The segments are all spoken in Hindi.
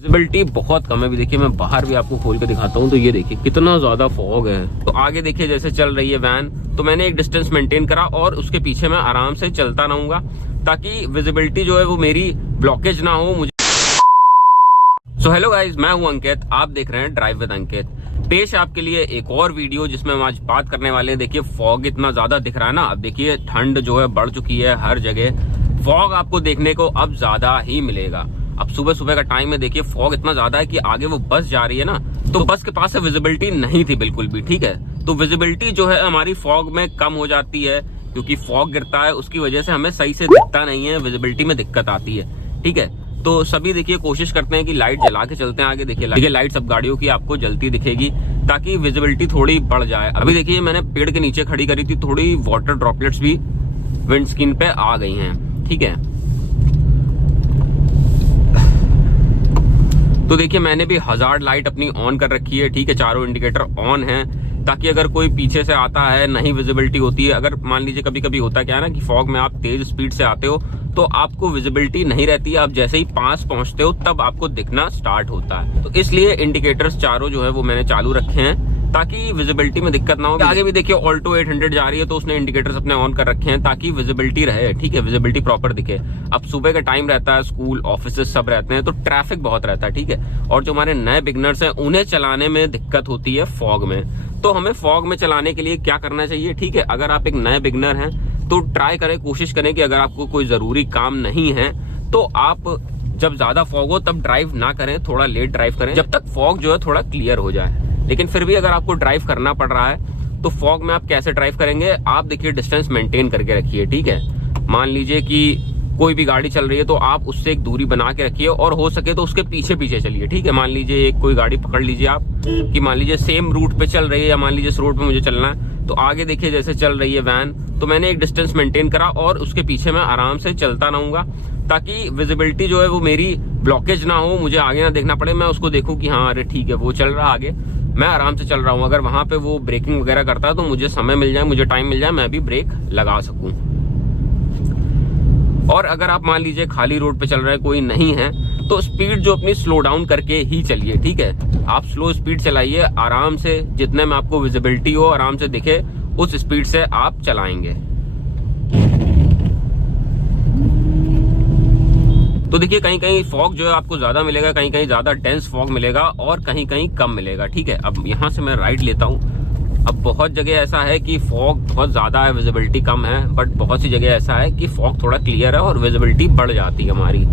विजिबिलिटी बहुत कम है। अभी देखिए मैं बाहर भी आपको खोल के दिखाता हूँ तो ये देखिए कितना ज्यादा फॉग है। तो आगे देखिए जैसे चल रही है वैन, तो मैंने एक डिस्टेंस मेंटेन करा और उसके पीछे मैं आराम से चलता रहूंगा ताकि विजिबिलिटी जो है वो मेरी ब्लॉकेज ना हो मुझे। सो हेलो गाइज, मैं हूं अंकित, आप देख रहे हैं ड्राइव विद अंकित। पेश आपके लिए एक और वीडियो जिसमें हम आज बात करने वाले हैं। देखिए फॉग इतना ज्यादा दिख रहा है ना, अब देखिए ठंड जो है बढ़ चुकी है, हर जगह फॉग आपको देखने को अब ज्यादा ही मिलेगा। अब सुबह सुबह का टाइम में देखिए फॉग इतना ज्यादा है कि आगे वो बस जा रही है ना, तो बस के पास से विजिबिलिटी नहीं थी बिल्कुल भी। ठीक है, तो विजिबिलिटी जो है हमारी फॉग में कम हो जाती है क्योंकि फॉग गिरता है, उसकी वजह से हमें सही से दिखता नहीं है, विजिबिलिटी में दिक्कत आती है। ठीक है, तो सभी देखिए कोशिश करते हैं कि लाइट जला के चलते हैं। आगे देखिए लाइट सब गाड़ियों की आपको जलती दिखेगी ताकि विजिबिलिटी थोड़ी बढ़ जाए। अभी देखिए मैंने पेड़ के नीचे खड़ी करी थी, थोड़ी वाटर ड्रॉपलेट्स भी विंड स्क्रीन पे आ गई हैं। ठीक है, तो देखिए मैंने भी हजार्ड लाइट अपनी ऑन कर रखी है। ठीक है, चारों इंडिकेटर ऑन है ताकि अगर कोई पीछे से आता है, नहीं विजिबिलिटी होती है। अगर मान लीजिए कभी कभी होता क्या है ना कि फॉग में आप तेज स्पीड से आते हो तो आपको विजिबिलिटी नहीं रहती है, आप जैसे ही पास पहुंचते हो तब आपको दिखना स्टार्ट होता है। तो इसलिए इंडिकेटर्स चारों जो है वो मैंने चालू रखे हैं ताकि विजिबिलिटी में दिक्कत ना हो। आगे भी देखिए ऑल्टो 800 जा रही है तो उसने इंडिकेटर्स अपने ऑन कर रखे हैं ताकि विजिबिलिटी रहे। ठीक है, विजिबिलिटी प्रॉपर दिखे। अब सुबह का टाइम रहता है, स्कूल ऑफिस सब रहते हैं तो ट्रैफिक बहुत रहता है। ठीक है, और जो हमारे नए बिगनर्स हैं उन्हें चलाने में दिक्कत होती है फॉग में। तो हमें फॉग में चलाने के लिए क्या करना चाहिए? ठीक है, अगर आप एक नए बिगनर हैं तो ट्राई करें, कोशिश करें कि अगर आपको कोई जरूरी काम नहीं है तो आप जब ज्यादा फॉग हो तब ड्राइव ना करें, थोड़ा लेट ड्राइव करें जब तक फॉग जो है थोड़ा क्लियर हो जाए। लेकिन फिर भी अगर आपको ड्राइव करना पड़ रहा है तो फॉग में आप कैसे ड्राइव करेंगे? आप देखिए डिस्टेंस मेंटेन करके रखिए। ठीक है, मान लीजिए कि कोई भी गाड़ी चल रही है तो आप उससे एक दूरी बना के रखिए और हो सके तो उसके पीछे पीछे चलिए। ठीक है, मान लीजिए एक कोई गाड़ी पकड़ लीजिए आप कि मान लीजिए सेम रूट पे चल रही है या मान लीजिए इस रोड पे मुझे चलना है, तो आगे देखिए जैसे चल रही है वैन, तो मैंने एक डिस्टेंस मेंटेन करा और उसके पीछे मैं आराम से चलता रहूंगा ताकि विजिबिलिटी जो है वो मेरी ब्लॉकेज ना हो, मुझे आगे ना देखना पड़े, मैं उसको देखूं कि हाँ अरे ठीक है वो चल रहा आगे, मैं आराम से चल रहा हूँ। अगर वहां पे वो ब्रेकिंग वगैरह करता है तो मुझे समय मिल जाए, मुझे टाइम मिल जाए, मैं भी ब्रेक लगा सकूं। और अगर आप मान लीजिए खाली रोड पे चल रहे हैं, कोई नहीं है, तो स्पीड जो अपनी स्लो डाउन करके ही चलिए। ठीक है, आप स्लो स्पीड चलाइए आराम से, जितने में आपको विजिबिलिटी हो आराम से दिखे उस स्पीड से आप चलाएंगे। तो देखिए कहीं कहीं फॉग जो है आपको ज्यादा मिलेगा, कहीं कहीं ज्यादा डेंस फॉग मिलेगा और कहीं कहीं कम मिलेगा। ठीक है, अब यहाँ से मैं राइट लेता हूँ। अब बहुत जगह ऐसा है कि फॉग बहुत ज्यादा है, विजिबिलिटी कम है, बट बहुत सी जगह ऐसा है कि फॉग थोड़ा क्लियर है और विजिबिलिटी बढ़ जाती है हमारी।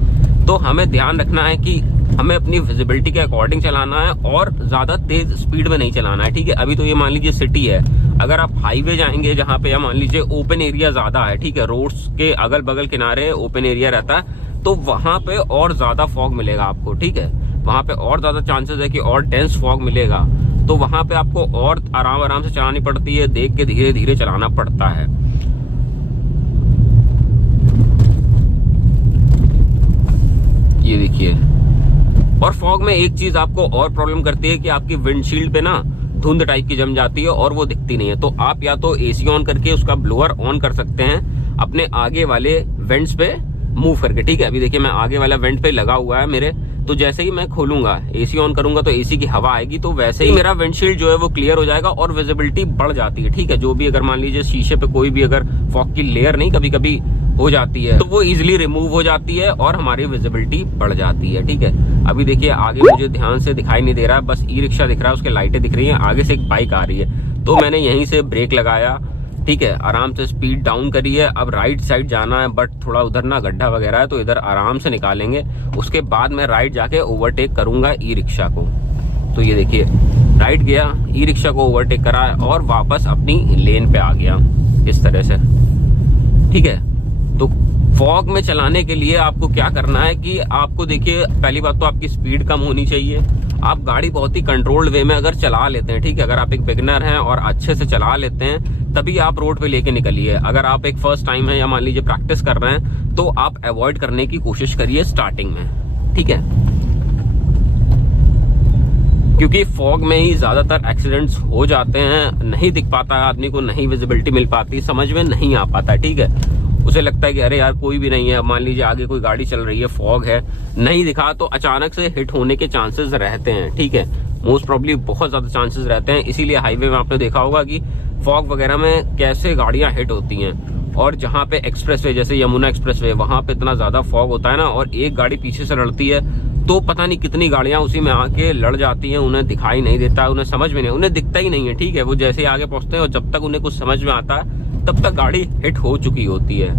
तो हमें ध्यान रखना है कि हमें अपनी विजिबिलिटी के अकॉर्डिंग चलाना है और ज्यादा तेज स्पीड में नहीं चलाना है। ठीक है, अभी तो ये मान लीजिए सिटी है, अगर आप हाईवे जाएंगे जहाँ पे मान लीजिए ओपन एरिया ज्यादा है, ठीक है, रोड्स के अगल बगल किनारे ओपन एरिया रहता है, तो वहां पे और ज्यादा फॉग मिलेगा आपको। ठीक है, वहां पे और ज्यादा चांसेस है कि और डेंस फॉग मिलेगा, तो वहां पे आपको और आराम से चलानी पड़ती है, देख के धीरे धीरे चलाना पड़ता है। ये देखिए, और फॉग में एक चीज आपको और प्रॉब्लम करती है कि आपकी विंडशील्ड पे ना धुंध टाइप की जम जाती है और वो दिखती नहीं है। तो आप या तो एसी ऑन करके उसका ब्लोअर ऑन कर सकते हैं अपने आगे वाले वेंट्स पे मूव करके। ठीक है, अभी देखिए मैं आगे वाला वेंट पे लगा हुआ है मेरे, तो जैसे ही मैं खोलूंगा एसी ऑन करूंगा तो एसी की हवा आएगी, तो वैसे ही मेरा विंडशील्ड जो है वो क्लियर हो जाएगा और विजिबिलिटी बढ़ जाती है। ठीक है, जो भी अगर मान लीजिए शीशे पे कोई भी अगर फॉग की लेयर नहीं कभी कभी हो जाती है तो वो इजिली रिमूव हो जाती है और हमारी विजिबिलिटी बढ़ जाती है। ठीक है, अभी देखिए आगे मुझे ध्यान से दिखाई नहीं दे रहा है, बस ई रिक्शा दिख रहा है, उसके लाइटें दिख रही है, आगे से एक बाइक आ रही है, तो मैंने यहीं से ब्रेक लगाया। ठीक है, आराम से स्पीड डाउन करी है। अब राइट साइड जाना है बट थोड़ा उधर ना गड्ढा वगैरह है तो इधर आराम से निकालेंगे, उसके बाद मैं राइट जाके ओवरटेक करूंगा ई रिक्शा को। तो ये देखिए राइट गया, ई रिक्शा को ओवरटेक करा और वापस अपनी लेन पे आ गया इस तरह से। ठीक है, तो फॉग में चलाने के लिए आपको क्या करना है कि आपको देखिए पहली बात तो आपकी स्पीड कम होनी चाहिए, आप गाड़ी बहुत ही कंट्रोल्ड वे में अगर चला लेते हैं। ठीक है, अगर आप एक बिगिनर हैं और अच्छे से चला लेते हैं तभी आप रोड पे लेके निकलिए। अगर आप एक फर्स्ट टाइम है या मान लीजिए प्रैक्टिस कर रहे हैं तो आप अवॉइड करने की कोशिश करिए स्टार्टिंग में। ठीक है, क्योंकि फॉग में ही ज्यादातर एक्सीडेंट्स हो जाते हैं, नहीं दिख पाता है आदमी को, नहीं विजिबिलिटी मिल पाती, समझ में नहीं आ पाता। ठीक है, उसे लगता है कि अरे यार कोई भी नहीं है, मान लीजिए आगे कोई गाड़ी चल रही है, फॉग है, नहीं दिखा, तो अचानक से हिट होने के चांसेस रहते हैं। ठीक है, मोस्ट प्रॉब्ली बहुत ज्यादा चांसेस रहते हैं। इसीलिए हाईवे में आपने देखा होगा कि फॉग वगैरह में कैसे गाड़ियां हिट होती हैं। और जहां पे एक्सप्रेसवे जैसे यमुना एक्सप्रेसवे, वहां पे इतना ज्यादा फॉग होता है ना, और एक गाड़ी पीछे से लड़ती है तो पता नहीं कितनी गाड़ियां उसी में आके लड़ जाती हैं। उन्हें दिखाई नहीं देता, उन्हें समझ में नहीं, उन्हें दिखता ही नहीं है। ठीक है, वो जैसे ही आगे पहुंचते हैं और जब तक उन्हें कुछ समझ में आता है तब तक गाड़ी हिट हो चुकी होती है।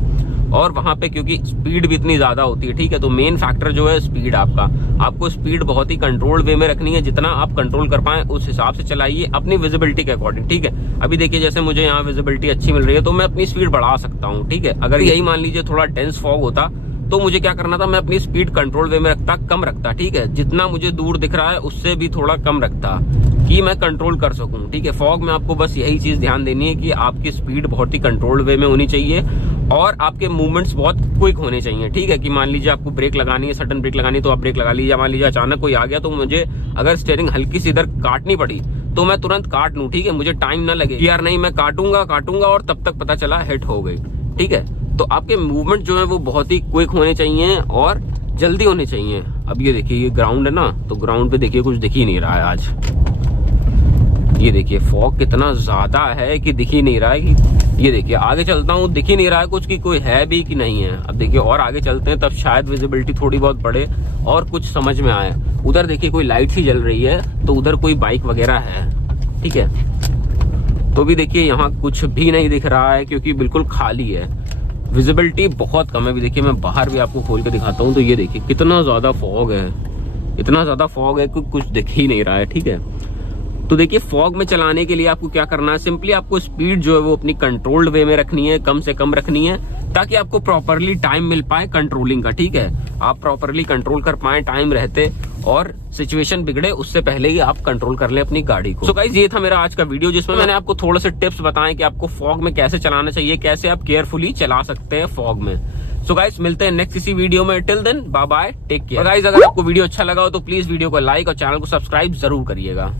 और वहां पे क्योंकि स्पीड भी इतनी ज्यादा होती है, ठीक है, तो मेन फैक्टर जो है स्पीड आपको स्पीड बहुत ही कंट्रोल्ड वे में रखनी है। जितना आप कंट्रोल कर पाए उस हिसाब से चलाइए अपनी विजिबिलिटी के अकॉर्डिंग। ठीक है, अभी देखिए जैसे मुझे यहाँ विजिबिलिटी अच्छी मिल रही है तो मैं अपनी स्पीड बढ़ा सकता हूँ। ठीक है, अगर यही मान लीजिए थोड़ा डेंस फॉग होता तो मुझे क्या करना था, मैं अपनी स्पीड कंट्रोल वे में रखता, कम रखता। ठीक है, जितना मुझे दूर दिख रहा है उससे भी थोड़ा कम रखता कि मैं कंट्रोल कर सकूं। ठीक है, फॉग में आपको बस यही चीज ध्यान देनी है कि आपकी स्पीड बहुत ही कंट्रोल्ड वे में होनी चाहिए और आपके मूवमेंट्स बहुत क्विक होने चाहिए। ठीक है, कि मान लीजिए आपको ब्रेक लगानी है, सडन ब्रेक लगानी है तो आप ब्रेक लगा लीजिए। मान लीजिए अचानक कोई आ गया तो मुझे अगर स्टीयरिंग हल्की सी इधर काटनी पड़ी तो मैं तुरंत काट लूं। ठीक है, मुझे टाइम ना लगे यार नहीं मैं काटूंगा और तब तक पता चला हिट हो गई। ठीक है, तो आपके मूवमेंट जो है वो बहुत ही क्विक होने चाहिए और जल्दी होने चाहिए। अब ये देखिए ये ग्राउंड है ना, तो ग्राउंड पे देखिए कुछ दिख ही नहीं रहा है आज। ये देखिए फॉग कितना ज्यादा है कि दिख ही नहीं रहा है कि ये देखिए आगे चलता हूँ दिख ही नहीं रहा है कुछ कि कोई है भी कि नहीं है। अब देखिए और आगे चलते हैं तब शायद विजिबिलिटी थोड़ी बहुत बढ़े और कुछ समझ में आए। उधर देखिए कोई लाइट सी जल रही है तो उधर कोई बाइक वगैरह है। ठीक है, तो भी देखिए यहाँ कुछ भी नहीं दिख रहा है क्योंकि बिल्कुल खाली है, विजिबिलिटी बहुत कम है। भी देखिए मैं बाहर भी आपको खोल के दिखाता हूँ तो ये देखिए कितना ज्यादा फॉग है, इतना ज्यादा फॉग है कि कुछ दिख ही नहीं रहा है। ठीक है, तो देखिए फॉग में चलाने के लिए आपको क्या करना है, सिंपली आपको स्पीड जो है वो अपनी कंट्रोल्ड वे में रखनी है, कम से कम रखनी है ताकि आपको प्रॉपरली टाइम मिल पाए कंट्रोलिंग का। ठीक है, आप प्रॉपरली कंट्रोल कर पाए टाइम रहते और सिचुएशन बिगड़े उससे पहले ही आप कंट्रोल कर ले अपनी गाड़ी को। सो गाइस ये था मेरा आज का वीडियो जिसमें मैंने आपको थोड़े से टिप्स बताए कि आपको फॉग में कैसे चलाना चाहिए, कैसे आप केयरफुली चला सकते हैं फॉग में। सो गाइस मिलते हैं नेक्स्ट किसी वीडियो में, till then bye bye, take care. Guys अगर आपको वीडियो अच्छा लगा हो तो प्लीज वीडियो को लाइक और चैनल को सब्सक्राइब जरूर करिएगा।